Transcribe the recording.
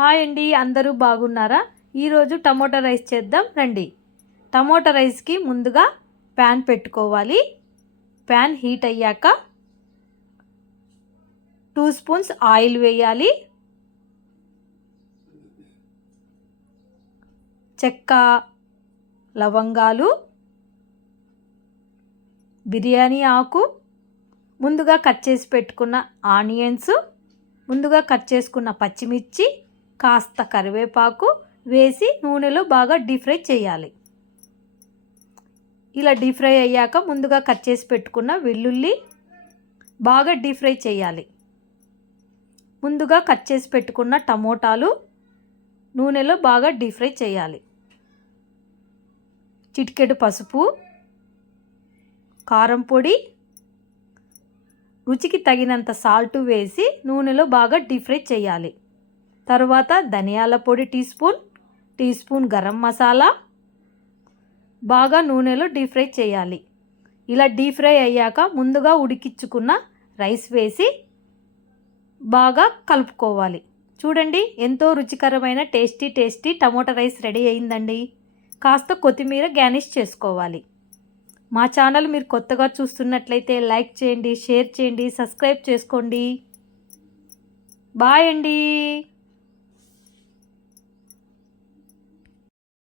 Hi అండి, అందరూ బాగున్నారా? ఈరోజు టమోటా రైస్ చేద్దాం రండి. టమోటా రైస్కి ముందుగా ప్యాన్ పెట్టుకోవాలి. ప్యాన్ హీట్ అయ్యాక 2 స్పూన్స్ ఆయిల్ వేయాలి. చెక్క, లవంగాలు, బిర్యానీ ఆకు, ముందుగా కట్ చేసి పెట్టుకున్న ఆనియన్స్, ముందుగా కట్ చేసుకున్న పచ్చిమిర్చి, కాస్త కరివేపాకు వేసి నూనెలో బాగా డీప్ ఫ్రై చేయాలి. ఇలా డీప్ ఫ్రై అయ్యాక ముందుగా కట్ చేసి పెట్టుకున్న వెల్లుల్లి బాగా డీప్ ఫ్రై చేయాలి. ముందుగా కట్ చేసి పెట్టుకున్న టమోటాలు నూనెలో బాగా డీప్ ఫ్రై చేయాలి. చిటికెడు పసుపు, కారం పొడి, రుచికి తగినంత సాల్ట్ వేసి నూనెలో బాగా డీప్ ఫ్రై చేయాలి. తరువాత ధనియాల పొడి టీ స్పూన్ గరం మసాలా బాగా నూనెలో డీప్ ఫ్రై చేయాలి. ఇలా డీప్ ఫ్రై అయ్యాక ముందుగా ఉడికించుకున్న రైస్ వేసి బాగా కలుపుకోవాలి. చూడండి, ఎంతో రుచికరమైన టేస్టీ టమోటా రైస్ రెడీ అయిందండి. కాస్త కొత్తిమీర గార్నిష్ చేసుకోవాలి. మా ఛానల్ మీరు కొత్తగా చూస్తున్నట్లయితే లైక్ చేయండి, షేర్ చేయండి, సబ్స్క్రైబ్ చేసుకోండి. బాయ్ అండి.